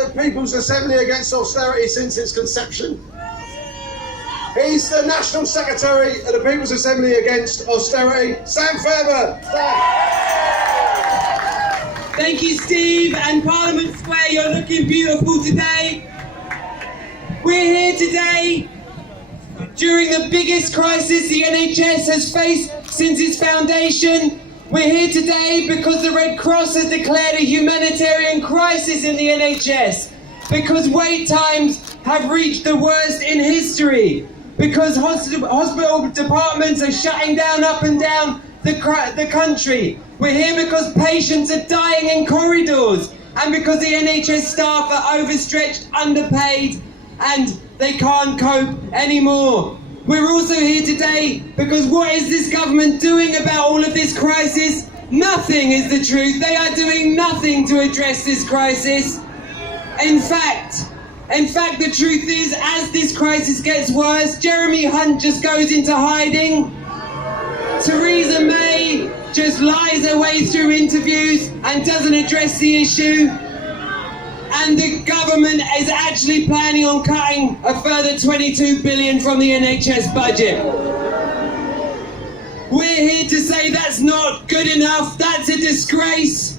the People's Assembly against austerity since its conception. He's the National Secretary of the People's Assembly against austerity, Sam Fairbairn. Thank you, Steve, and Parliament Square, you're looking beautiful today. We're here today during the biggest crisis the NHS has faced since its foundation. We're here today because the Red Cross has declared a humanitarian crisis in the NHS, because wait times have reached the worst in history, because hospital departments are shutting down up and down the country. We're here because patients are dying in corridors, and because the NHS staff are overstretched, underpaid, and they can't cope anymore. We're also here today because what is this government doing about all of this crisis? Nothing is the truth. They are doing nothing to address this crisis. In fact, the truth is, as this crisis gets worse, Jeremy Hunt just goes into hiding. Theresa May just lies her way through interviews and doesn't address the issue. And the government is actually planning on cutting a further 22 billion from the NHS budget. We're here to say that's not good enough, that's a disgrace.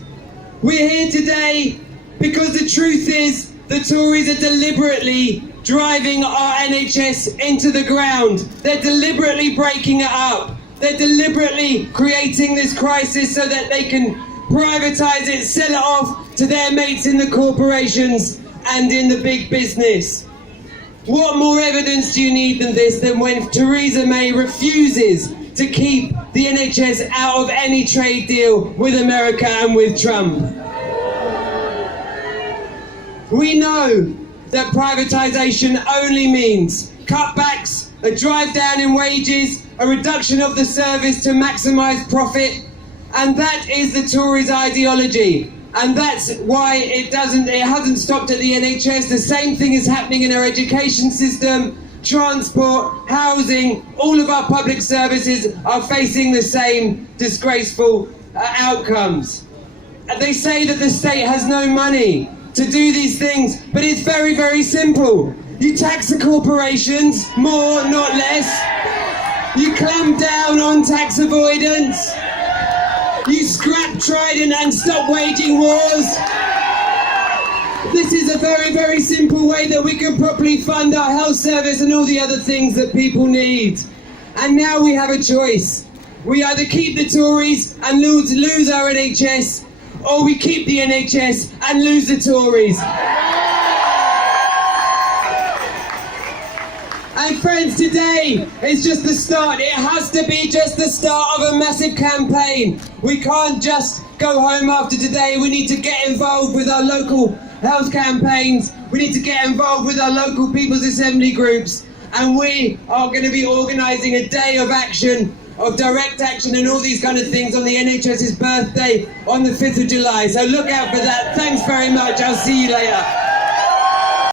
We're here today because the truth is the Tories are deliberately driving our NHS into the ground. They're deliberately breaking it up. They're deliberately creating this crisis so that they can privatise it, sell it off to their mates in the corporations and in the big business. What more evidence do you need than this, than when Theresa May refuses to keep the NHS out of any trade deal with America and with Trump? We know that privatisation only means cutbacks, a drive down in wages, a reduction of the service to maximise profit, and that is the Tories' ideology. And that's why it hasn't stopped at the NHS. The same thing is happening in our education system, transport, housing. All of our public services are facing the same disgraceful outcomes. They say that the state has no money to do these things, but it's very, very simple. You tax the corporations, more, not less. You clamp down on tax avoidance. You scrap Trident and stop waging wars. This is a very, very simple way that we can properly fund our health service and all the other things that people need. And now we have a choice. We either keep the Tories and lose our NHS, or we keep the NHS and lose the Tories. And friends, today is just the start. It has to be just the start of a massive campaign. We can't just go home after today. We need to get involved with our local health campaigns. We need to get involved with our local People's Assembly groups. And we are going to be organising a day of action, of direct action and all these kind of things on the NHS's birthday on the 5th of July. So look out for that. Thanks very much. I'll see you later.